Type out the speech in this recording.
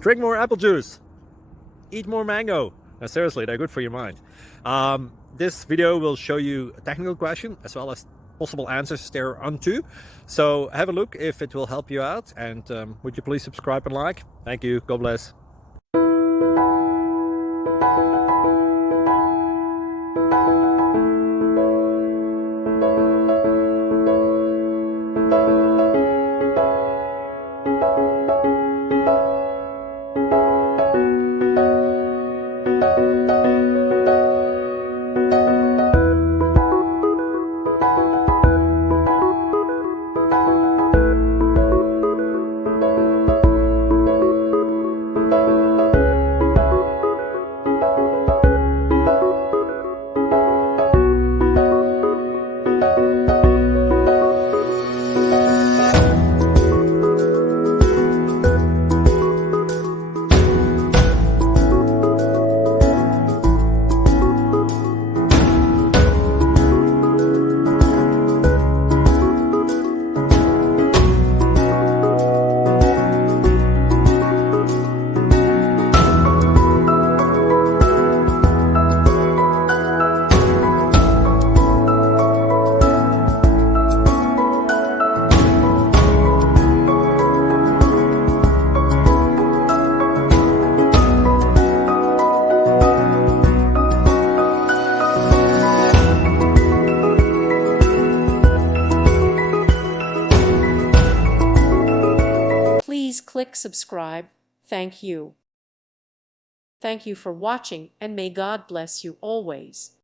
Drink more apple juice. Eat more mango. Now, seriously, they're good for your mind. This video will show you a technical question as well as possible answers thereunto. So have a look if it will help you out. And would you please subscribe and like? Thank you. God bless. Please click subscribe. Thank you. Thank you for watching, and may God bless you always.